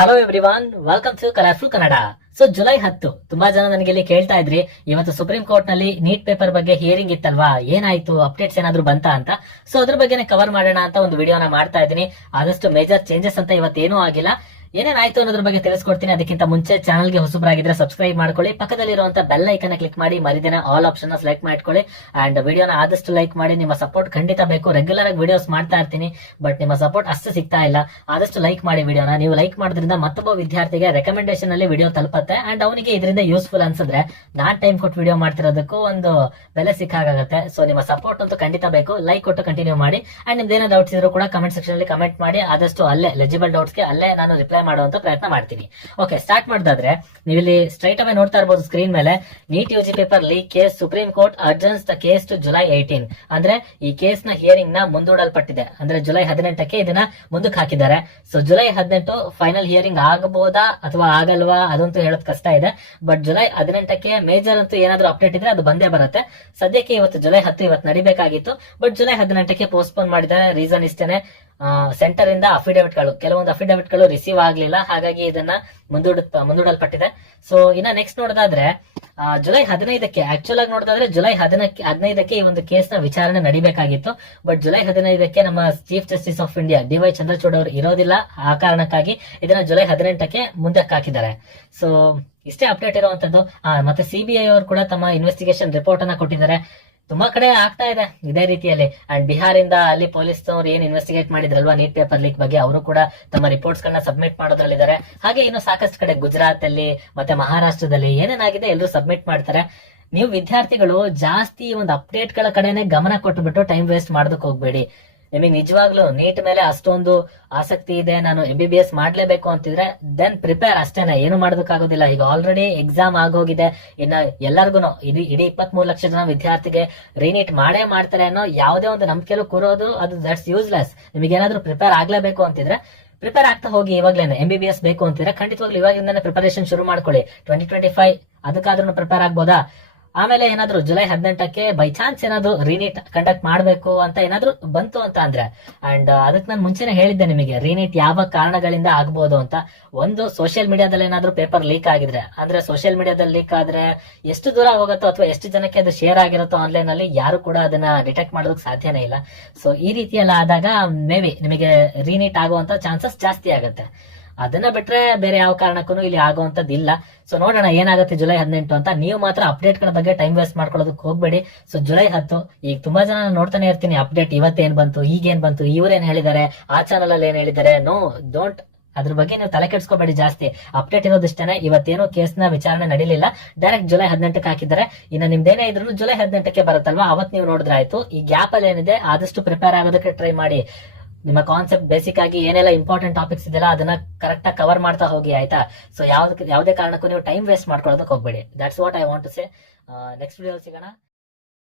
Hello everyone, welcome to colourful Kannada. So July 10 ತುಂಬಾ ಜನ ನನಗೆ ಇಲ್ಲಿ ಕೇಳ್ತಾ ಇದ್ರಿ, ಇವತ್ತು ಸುಪ್ರೀಂ ಕೋರ್ಟ್ ನಲ್ಲಿ ನೀಟ್ ಪೇಪರ್ ಬಗ್ಗೆ ಹಿಯರಿಂಗ್ ಇತ್ತಲ್ವಾ, ಏನಾಯ್ತು, ಅಪ್ಡೇಟ್ಸ್ ಏನಾದ್ರು ಬಂತಾ ಅಂತ. ಸೊ ಅದ್ರ ಬಗ್ಗೆನೇ ಕವರ್ ಮಾಡೋಣ ಅಂತ ಒಂದು ವಿಡಿಯೋನ ಮಾಡ್ತಾ ಇದ್ದೀನಿ. ಆದಷ್ಟು ಮೇಜರ್ ಚೇಂಜಸ್ ಅಂತ ಇವತ್ತೇನೂ ಆಗಿಲ್ಲ. ಏನೇನಾಯ್ತು ಅನ್ನೋದ್ರ ಬಗ್ಗೆ ತಿಳಿಸ್ಕೊಡ್ತೀನಿ. ಅದಕ್ಕಿಂತ ಮುಂಚೆ ಚಾನಲ್ಗೆ ಹೊಸಬರಾಗಿದ್ರೆ ಸಬ್ಸ್ಕ್ರೈಬ್ ಮಾಡ್ಕೊಳ್ಳಿ, ಪಕ್ಕದಲ್ಲಿರುವಂತ ಬೆಲ್ ಐಕನ್ ಕ್ಲಿಕ್ ಮಾಡಿ, ಮರಿದೇನೆ ಆಲ್ ಆಪ್ಷನ್ ಸೆಲೆಕ್ಟ್ ಮಾಡ್ಕೊಳ್ಳಿ. ಅಂಡ್ ವಿಡಿಯೋನ ಆದಷ್ಟು ಲೈಕ್ ಮಾಡಿ. ನಿಮ್ಮ ಸಪೋರ್ಟ್ ಖಂಡಿತ ಬೇಕು. ರೆಗ್ಯುಲರ್ ಆಗಿ ವಿಡಿಯೋಸ್ ಮಾಡ್ತಾ ಇರ್ತೀನಿ, ಬಟ್ ನಿಮ್ಮ ಸಪೋರ್ಟ್ ಅಷ್ಟು ಸಿಗ್ತಾ ಇಲ್ಲ. ಆದಷ್ಟು ಲೈಕ್ ಮಾಡಿ ವಿಡಿಯೋನ. ನೀವು ಲೈಕ್ ಮಾಡೋದ್ರಿಂದ ಮತ್ತೊಬ್ಬ ವಿದ್ಯಾರ್ಥಿಗೆ ರೆಕಮೆಂಡೇಶನ್ ಅಲ್ಲಿ ವಿಡಿಯೋ ತಲುಪತ್ತೆ. ಅಂಡ್ ಅವನಿಗೆ ಇದರಿಂದ ಯೂಸ್ಫುಲ್ ಅನ್ಸಿದ್ರೆ ನಾನ್ ಟೈಮ್ ಕೊಟ್ಟು ವಿಡಿಯೋ ಮಾಡ್ತಿರೋದಕ್ಕೂ ಒಂದು ಬೆಲೆ ಸಿಕ್ಕಾಗುತ್ತೆ. ಸೊ ನಿಮ್ಮ ಸಪೋರ್ಟ್ ಅಂತೂ ಖಂಡಿತ ಬೇಕು. ಲೈಕ್ ಕೊಟ್ಟು ಕಂಟಿನ್ಯೂ ಮಾಡಿ. ಅಂಡ್ ನಿಮ್ದೇನೋ ಡೌಟ್ಸ್ ಇದ್ರು ಕೂಡ ಕಮೆಂಟ್ ಸೆಕ್ಷನ್ ಅಲ್ಲಿ ಕಮೆಂಟ್ ಮಾಡಿ. ಆದಷ್ಟು ಅಲ್ಲೇ ಲೆಜಿಬಲ್ ಡೌಟ್ಸ್ಗೆ ಅಲ್ಲೇ ನಾನು ರಿಪ್ಲೈ ಮಾಡುವಂತ ಪ್ರಯತ್ನ ಮಾಡ್ತೀನಿ. ಓಕೆ, ಸ್ಟಾರ್ಟ್ ಮಾಡಿದ್ರೆ ನೀವಿಲ್ಲಿ ಸ್ಟ್ರೈಟ್ ಅವೇ ನೋಡ್ತಾ ಇರಬಹುದು ಸ್ಕ್ರೀನ್ ಮೇಲೆ, NEET UG paper leak case, Supreme Court adjourns the case to July 18. ಅಂದ್ರೆ ಈ ಕೇಸ್ ನ ಹಿಯರಿಂಗ್ ನ ಮುಂದೂಡಲ್ಪಟ್ಟಿದೆ. ಅಂದ್ರೆ ಜುಲೈ 18ಕ್ಕೆ ಇದನ್ನ ಮುಂದಕ್ಕೆ ಹಾಕಿದ್ದಾರೆ. ಸೊ ಜುಲೈ 18 ಫೈನಲ್ ಹಿಯರಿಂಗ್ ಆಗಬಹುದಾ ಅಥವಾ ಆಗಲ್ವಾ ಅದಂತೂ ಹೇಳೋದ್ ಕಷ್ಟ ಇದೆ. ಬಟ್ ಜುಲೈ 18ಕ್ಕೆ ಮೇಜರ್ ಅಂತೂ ಏನಾದ್ರೂ ಅಪ್ಡೇಟ್ ಇದ್ರೆ ಅದು ಬಂದೇ ಬರುತ್ತೆ. ಸದ್ಯಕ್ಕೆ ಇವತ್ತು ಜುಲೈ 10 ಇವತ್ತು ನಡಿಬೇಕಾಗಿತ್ತು, ಬಟ್ ಜುಲೈ 18ಕ್ಕೆ ಪೋಸ್ಟ್ಪೋನ್ ಮಾಡಿದ್ದಾರೆ. ರೀಸನ್ ಇಷ್ಟೇನೆ, ಸೆಂಟರ್ ಇಂದ ಕೆಲವೊಂದು ಅಫಿಡವಿಟ್ಗಳು ರಿಸೀವ್ ಆಗ್ಲಿಲ್ಲ, ಹಾಗಾಗಿ ಇದನ್ನ ಮುಂದೂಡಲ್ಪಟ್ಟಿದೆ. ಸೊ ಇನ್ನ ನೆಕ್ಸ್ಟ್ ನೋಡೋದಾದ್ರೆ ಜುಲೈ 15ಕ್ಕೆ ಆಕ್ಚುಲ್ ಆಗಿ ನೋಡೋದಾದ್ರೆ ಜುಲೈ 15ಕ್ಕೆ ಈ ಒಂದು ಕೇಸ್ ನ ವಿಚಾರಣೆ ನಡಿಬೇಕಾಗಿತ್ತು. ಬಟ್ ಜುಲೈ 15ಕ್ಕೆ ನಮ್ಮ chief justice of India DY Chandrachud ಅವರು ಇರೋದಿಲ್ಲ. ಆ ಕಾರಣಕ್ಕಾಗಿ ಇದನ್ನ ಜುಲೈ 18ಕ್ಕೆ ಮುಂದಕ್ಕೆ ಹಾಕಿದ್ದಾರೆ. ಸೊ ಇಷ್ಟೇ ಅಪ್ಡೇಟ್ ಇರುವಂತದ್ದು. ಮತ್ತೆ CBI ಅವರು ಕೂಡ ತಮ್ಮ ಇನ್ವೆಸ್ಟಿಗೇಷನ್ ರಿಪೋರ್ಟ್ ಅನ್ನ ಕೊಟ್ಟಿದ್ದಾರೆ. ತುಂಬಾ ಕಡೆ ಆಗ್ತಾ ಇದೆ ಇದೇ ರೀತಿಯಲ್ಲಿ. ಅಂಡ್ ಬಿಹಾರಿಂದ ಅಲ್ಲಿ ಪೊಲೀಸ್ ನವರು ಏನ್ ಇನ್ವೆಸ್ಟಿಗೇಟ್ ಮಾಡಿದ್ರಲ್ವಾ ನೀಟ್ ಪೇಪರ್ ಲೀಕ್ ಬಗ್ಗೆ, ಅವರು ಕೂಡ ತಮ್ಮ ರಿಪೋರ್ಟ್ಸ್ ಗಳನ್ನ ಸಬ್ಮಿಟ್ ಮಾಡೋದ್ರಲ್ಲಿದ್ದಾರೆ. ಹಾಗೆ ಇನ್ನು ಸಾಕಷ್ಟು ಕಡೆ ಗುಜರಾತ್ ಅಲ್ಲಿ ಮತ್ತೆ ಮಹಾರಾಷ್ಟ್ರದಲ್ಲಿ ಏನೇನಾಗಿದೆ ಎಲ್ಲರೂ ಸಬ್ಮಿಟ್ ಮಾಡ್ತಾರೆ. ನೀವು ವಿದ್ಯಾರ್ಥಿಗಳು ಜಾಸ್ತಿ ಒಂದು ಅಪ್ಡೇಟ್ ಗಳ ಕಡೆನೆ ಗಮನ ಕೊಟ್ಟುಬಿಟ್ಟು ಟೈಮ್ ವೇಸ್ಟ್ ಮಾಡೋದಕ್ಕೆ ಹೋಗ್ಬೇಡಿ. ನಿಮಗೆ ನಿಜವಾಗ್ಲೂ ನೀಟ್ ಮೇಲೆ ಅಷ್ಟೊಂದು ಆಸಕ್ತಿ ಇದೆ, ನಾನು MBBS ಮಾಡ್ಲೇಬೇಕು ಅಂತಿದ್ರೆ ದೆನ್ ಪ್ರಿಪೇರ್ ಅಷ್ಟೇನೆ, ಏನು ಮಾಡೋದಕ್ಕಾಗೋದಿಲ್ಲ. ಈಗ ಆಲ್ರೆಡಿ ಎಕ್ಸಾಮ್ ಆಗೋಗಿದೆ. ಇನ್ನ ಎಲ್ಲರಿಗೂ ಇಡೀ 23 ಲಕ್ಷ ಜನ ವಿದ್ಯಾರ್ಥಿಗೆ ರೀನೀಟ್ ಮಾಡೇ ಮಾಡ್ತಾರೆ ಅನ್ನೋ ಯಾವುದೇ ಒಂದು ನಂಬಿಕೆಲ್ಲೂ ಕೂರೋದು ಅದು ದಟ್ಸ್ ಯೂಸ್ಲೆಸ್. ನಿಮಗೆ ಏನಾದ್ರೂ ಪ್ರಿಪೇರ್ ಆಗ್ಲೇಬೇಕು ಅಂತಿದ್ರೆ ಪ್ರಿಪೇರ್ ಆಗ್ತಾ ಹೋಗಿ. ಇವಾಗ್ಲೇನೆ MBBS ಬೇಕು ಅಂತಿದ್ರೆ ಖಂಡಿತವಾಗ್ಲೂ ಇವಾಗಿಂದಾನೆ ಪ್ರಿಪರೇಷನ್ ಶುರು ಮಾಡ್ಕೊಳ್ಳಿ. 2025 ಅದಕ್ಕಾದ್ರೂ ಪ್ರಿಪೇರ್ ಆಗ್ಬೋದಾ? ಆಮೇಲೆ ಏನಾದ್ರು ಜುಲೈ 18ಕ್ಕೆ ಬೈ ಚಾನ್ಸ್ ಏನಾದ್ರು ರೀನೀಟ್ ಕಂಡಕ್ಟ್ ಮಾಡ್ಬೇಕು ಅಂತ ಏನಾದ್ರು ಬಂತು ಅಂತ ಅಂದ್ರೆ, ಅಂಡ್ ಅದಕ್ಕೆ ನಾನು ಮುಂಚೆನೆ ಹೇಳಿದ್ದೆ ನಿಮಗೆ ರೀನೀಟ್ ಯಾವ ಕಾರಣಗಳಿಂದ ಆಗ್ಬೋದು ಅಂತ. ಒಂದು, ಸೋಷಿಯಲ್ ಮೀಡಿಯಾದಲ್ಲಿ ಏನಾದ್ರು ಪೇಪರ್ ಲೀಕ್ ಆಗಿದ್ರೆ, ಅಂದ್ರೆ ಸೋಷಿಯಲ್ ಮೀಡಿಯಾದಲ್ಲಿ ಲೀಕ್ ಆದ್ರೆ ಎಷ್ಟು ದೂರ ಹೋಗುತ್ತೋ ಅಥವಾ ಎಷ್ಟು ಜನಕ್ಕೆ ಅದು ಶೇರ್ ಆಗಿರುತ್ತೋ ಆನ್ಲೈನ್ ಅಲ್ಲಿ, ಯಾರು ಕೂಡ ಅದನ್ನ ಡಿಟೆಕ್ಟ್ ಮಾಡೋದಕ್ಕೆ ಸಾಧ್ಯನೇ ಇಲ್ಲ. ಸೊ ಈ ರೀತಿಯೆಲ್ಲ ಆದಾಗ ಮೇ ಬಿ ನಿಮಗೆ ರೀನೀಟ್ ಆಗುವಂತ ಚಾನ್ಸಸ್ ಜಾಸ್ತಿ ಆಗುತ್ತೆ. ಅದನ್ನ ಬಿಟ್ರೆ ಬೇರೆ ಯಾವ ಕಾರಣಕ್ಕೂ ಇಲ್ಲಿ ಆಗುವಂತದ್ದಿಲ್ಲ. ಸೊ ನೋಡೋಣ ಏನಾಗುತ್ತೆ ಜುಲೈ 18 ಅಂತ. ನೀವು ಮಾತ್ರ ಅಪ್ಡೇಟ್ ಗಳ ಬಗ್ಗೆ ಟೈಮ್ ವೇಸ್ಟ್ ಮಾಡ್ಕೊಳ್ಳೋದಕ್ಕೆ ಹೋಗ್ಬೇಡಿ. ಸೊ ಜುಲೈ 10 ಈಗ ತುಂಬಾ ಜನ ನೋಡ್ತಾನೆ ಇರ್ತೀನಿ, ಅಪ್ಡೇಟ್ ಇವತ್ತೇನ್ ಬಂತು, ಈಗೇನ್ ಬಂತು, ಇವ್ರೇನ್ ಹೇಳಿದ್ದಾರೆ, ಆ ಚಾನಲ್ ಅಲ್ಲಿ ಏನ್ ಹೇಳಿದ್ದಾರೆ. ನೋ, ಡೋಂಟ್, ಅದ್ರ ಬಗ್ಗೆ ನೀವು ತಲೆ ಕೆಡ್ಸ್ಕೋಬೇಡಿ ಜಾಸ್ತಿ. ಅಪ್ಡೇಟ್ ಇರೋದಿಷ್ಟೇನೆ. ಇವತ್ತೇನೋ ಕೇಸ್ ನ ವಿಚಾರಣೆ ನಡೀಲಿಲ್ಲ, ಡೈರೆಕ್ಟ್ ಜುಲೈ 18ಕ್ಕೆ ಹಾಕಿದ್ದಾರೆ. ಇನ್ನು ನಿಮ್ದೇನೇ ಇದ್ರು ಜುಲೈ 18ಕ್ಕೆ ಬರುತ್ತಲ್ವಾ, ಅವತ್ ನೀವು ನೋಡಿದ್ರೆ ಆಯ್ತು. ಈ ಗ್ಯಾಪ್ ಅಲ್ಲಿ ಏನಿದೆ ಆದಷ್ಟು ಪ್ರಿಪೇರ್ ಆಗೋದಕ್ಕೆ ಟ್ರೈ ಮಾಡಿ. ನಿಮ್ಮ ಕಾನ್ಸೆಪ್ಟ್ ಬೇಸಿಕ್ ಆಗಿ ಏನೆಲ್ಲ ಇಂಪಾರ್ಟೆಂಟ್ ಟಾಪಿಕ್ಸ್ ಇದೆಯಲ್ಲ ಅದನ್ನ ಕರೆಕ್ಟ್ ಆಗಿ ಕವರ್ ಮಾಡ್ತಾ ಹೋಗಿ, ಆಯ್ತಾ? ಸೊ ಯಾವುದೇ ಕಾರಣಕ್ಕೂ ನೀವು ಟೈಮ್ ವೇಸ್ಟ್ ಮಾಡ್ಕೊಳ್ಳೋದಕ್ಕೆ ಹೋಗ್ಬೇಡಿ. That's what I want to say. Next video ಸಿಗೋಣ.